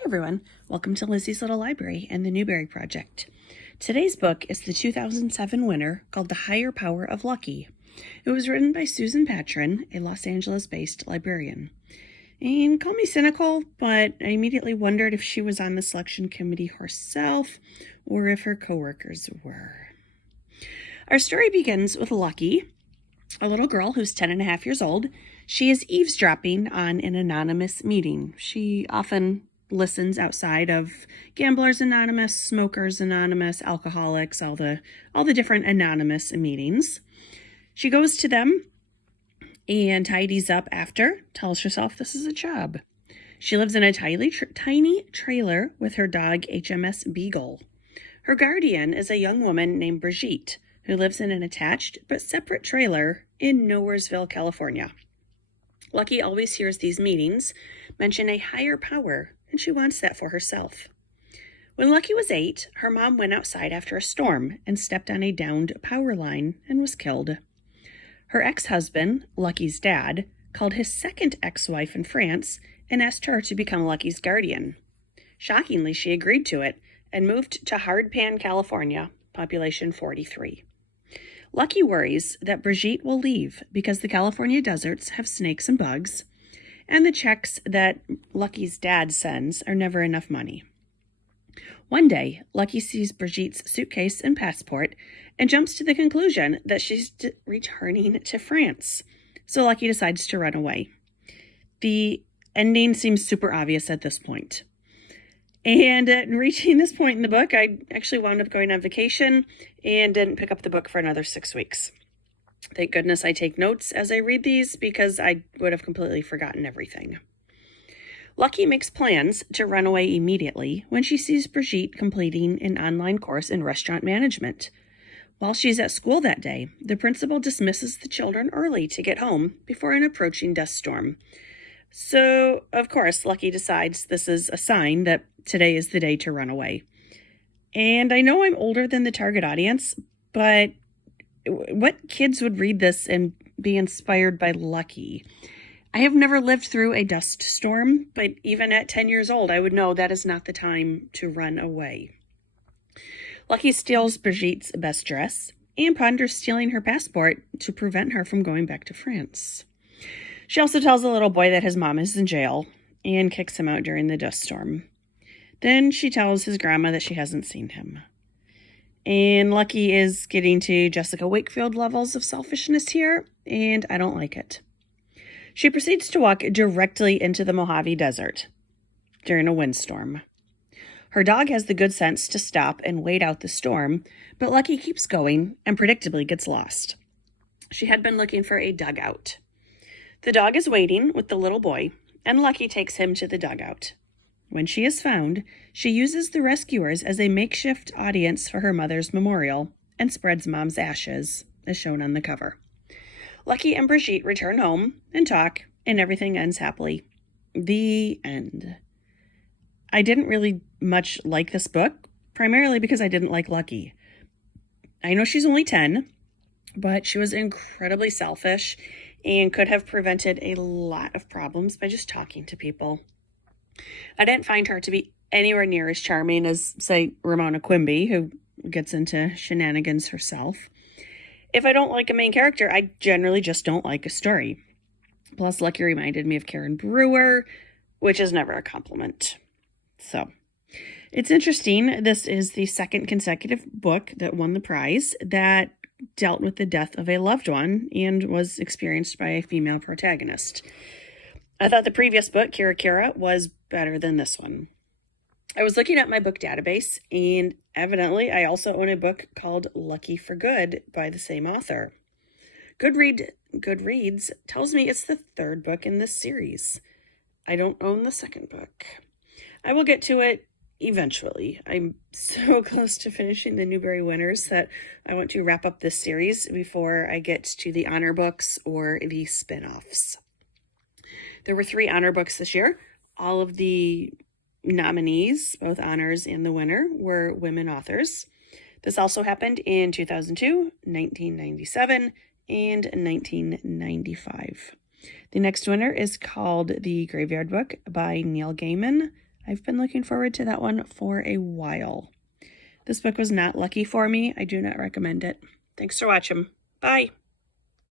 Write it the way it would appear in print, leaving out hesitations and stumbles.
Hi everyone, welcome to Lizzie's Little Library and the Newbery Project. Today's book is the 2007 winner called The Higher Power of Lucky. It was written by Susan Patron, a Los Angeles-based librarian. And call me cynical, but I immediately wondered if she was on the selection committee herself or if her coworkers were. Our story begins with Lucky, a little girl who's 10 and a half years old. She is eavesdropping on an anonymous meeting. She often listens outside of Gamblers Anonymous, Smokers Anonymous, Alcoholics, all the different anonymous meetings. She goes to them and tidies up after, tells herself this is a job. She lives in a tiny trailer with her dog HMS Beagle. Her guardian is a young woman named Brigitte, who lives in an attached but separate trailer in Nowheresville, California. Lucky always hears these meetings mention a higher power, and she wants that for herself. When Lucky was 8, her mom went outside after a storm and stepped on a downed power line and was killed. Her ex-husband, Lucky's dad, called his second ex-wife in France and asked her to become Lucky's guardian. Shockingly, she agreed to it and moved to Hardpan, California, population 43. Lucky worries that Brigitte will leave because the California deserts have snakes and bugs, and the checks that Lucky's dad sends are never enough money. One day, Lucky sees Brigitte's suitcase and passport and jumps to the conclusion that she's returning to France. So Lucky decides to run away. The ending seems super obvious at this point. And reaching this point in the book, I actually wound up going on vacation and didn't pick up the book for another 6 weeks. Thank goodness I take notes as I read these because I would have completely forgotten everything. Lucky makes plans to run away immediately when she sees Brigitte completing an online course in restaurant management. While she's at school that day, the principal dismisses the children early to get home before an approaching dust storm. So, of course, Lucky decides this is a sign that today is the day to run away. And I know I'm older than the target audience, but what kids would read this and be inspired by Lucky? I have never lived through a dust storm, but even at 10 years old, I would know that is not the time to run away. Lucky steals Brigitte's best dress and ponders stealing her passport to prevent her from going back to France. She also tells the little boy that his mom is in jail and kicks him out during the dust storm. Then she tells his grandma that she hasn't seen him. And Lucky is getting to Jessica Wakefield levels of selfishness here, and I don't like it. She proceeds to walk directly into the Mojave Desert during a windstorm. Her dog has the good sense to stop and wait out the storm, but Lucky keeps going and predictably gets lost. She had been looking for a dugout. The dog is waiting with the little boy, and Lucky takes him to the dugout. When she is found, she uses the rescuers as a makeshift audience for her mother's memorial and spreads Mom's ashes, as shown on the cover. Lucky and Brigitte return home and talk, and everything ends happily. The end. I didn't really much like this book, primarily because I didn't like Lucky. I know she's only 10, but she was incredibly selfish and could have prevented a lot of problems by just talking to people. I didn't find her to be anywhere near as charming as, say, Ramona Quimby, who gets into shenanigans herself. If I don't like a main character, I generally just don't like a story. Plus, Lucky reminded me of Karen Brewer, which is never a compliment. So, it's interesting. This is the second consecutive book that won the prize that dealt with the death of a loved one and was experienced by a female protagonist. I thought the previous book, Kira Kira, was better than this one. I was looking at my book database, and evidently I also own a book called Lucky for Good by the same author. Goodreads tells me it's the third book in this series. I don't own the second book. I will get to it eventually. I'm so close to finishing the Newbery winners that I want to wrap up this series before I get to the honor books or the spin-offs. There were 3 honor books this year. All of the nominees, both honors and the winner, were women authors. This also happened in 2002, 1997, and 1995. The next winner is called The Graveyard Book by Neil Gaiman. I've been looking forward to that one for a while. This book was not lucky for me. I do not recommend it. Thanks for watching. Bye.